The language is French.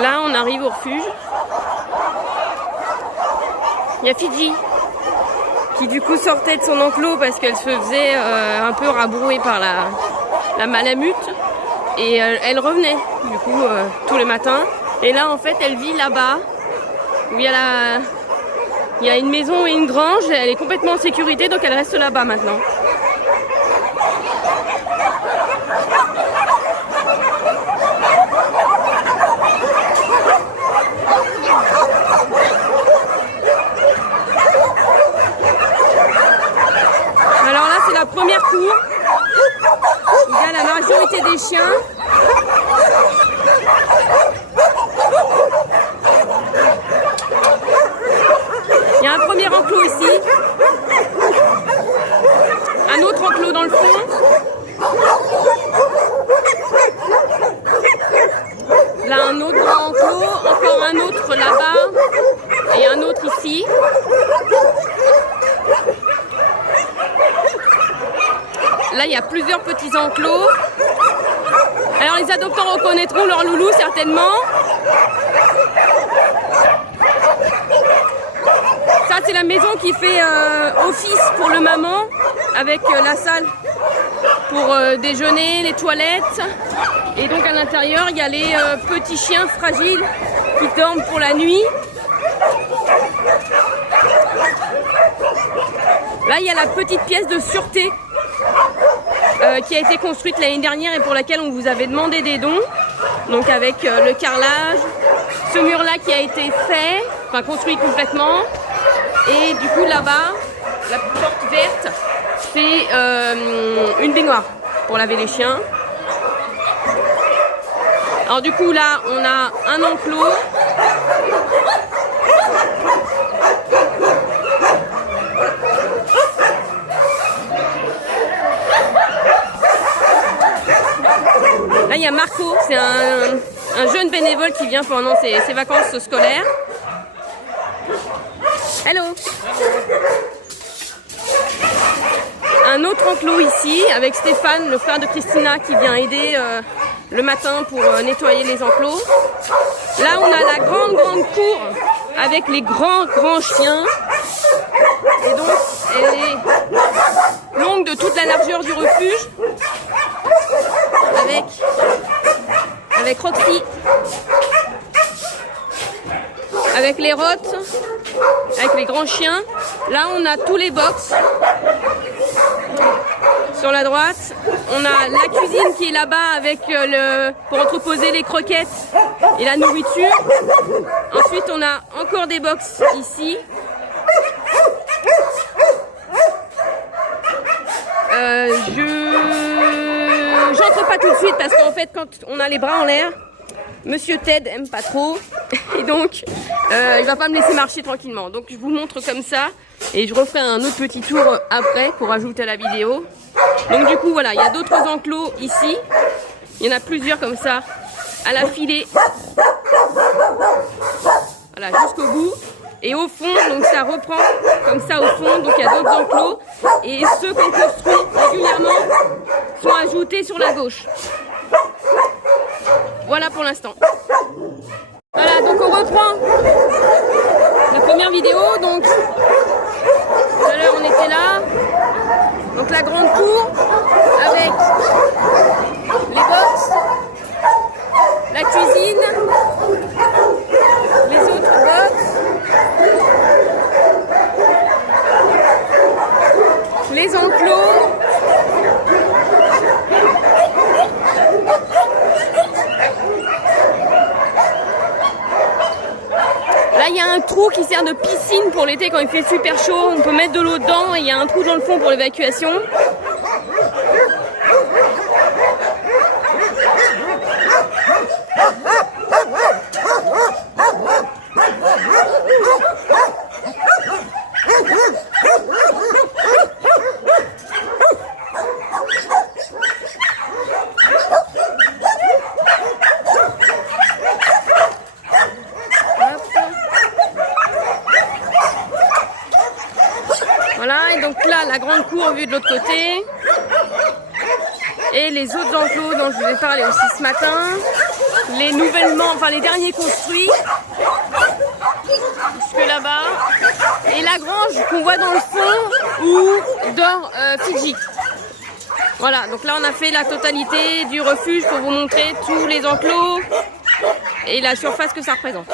Là, on arrive au refuge. Il y a Fidji qui du coup sortait de son enclos parce qu'elle se faisait un peu rabrouer par la malamute. Et elle revenait du coup tous les matins. Et là, en fait, elle vit là-bas où il y a une maison et une grange. Elle est complètement en sécurité, donc elle reste là-bas maintenant. Alors là, c'est la première cour. Il y a la majorité des chiens. Il y a un premier enclos ici. Un autre enclos dans le fond. Là, un autre grand enclos. Encore un autre là-bas. Et un autre ici. Là, il y a plusieurs petits enclos. Alors, les adoptants reconnaîtront leur loulou, certainement. Ça, c'est la maison qui fait office pour le maman, avec la salle pour déjeuner, les toilettes. Et donc, à l'intérieur, il y a les petits chiens fragiles qui dorment pour la nuit. Là, il y a la petite pièce de sûreté qui a été construite l'année dernière et pour laquelle on vous avait demandé des dons. Donc avec le carrelage, ce mur-là qui a été fait, enfin construit complètement. Et du coup là-bas, la porte verte, c'est une baignoire pour laver les chiens. Alors du coup là, on a un enclos. Là, il y a Marco, c'est un jeune bénévole qui vient pendant ses vacances scolaires. Hello. Un autre enclos ici, avec Stéphane, le frère de Christina, qui vient aider le matin pour nettoyer les enclos. Là, on a la grande cour avec les grands chiens. Et donc, elle est longue de toute la largeur du refuge. Avec Roxy, avec les rottes, avec les grands chiens. Là, on a tous les box. Sur la droite, on a la cuisine qui est là-bas avec pour entreposer les croquettes et la nourriture. Ensuite, on a encore des box ici. J'entre pas tout de suite parce qu'en fait quand on a les bras en l'air, Monsieur Ted aime pas trop et donc il va pas me laisser marcher tranquillement. Donc je vous montre comme ça et je referai un autre petit tour après pour ajouter à la vidéo. Donc du coup voilà, il y a d'autres enclos ici. Il y en a plusieurs comme ça à la filée. Voilà, jusqu'au bout. Et au fond, donc ça reprend comme ça au fond, donc il y a d'autres enclos. Et ceux qu'on construit régulièrement sont ajoutés sur la gauche. Voilà pour l'instant. Voilà, donc on reprend la première vidéo. Donc tout à l'heure on était là. Donc la grande cour avec les box, la cuisine, les autres box. Les enclos. Là, il y a un trou qui sert de piscine pour l'été quand il fait super chaud. On peut mettre de l'eau dedans et il y a un trou dans le fond pour l'évacuation. Voilà, et donc là, la grande cour vue de l'autre côté. Et les autres enclos dont je vous ai parlé aussi ce matin. les nouvellement, enfin les derniers construits, jusque là-bas, et la grange qu'on voit dans le fond où dort Fidji. Voilà, donc là on a fait la totalité du refuge pour vous montrer tous les enclos et la surface que ça représente.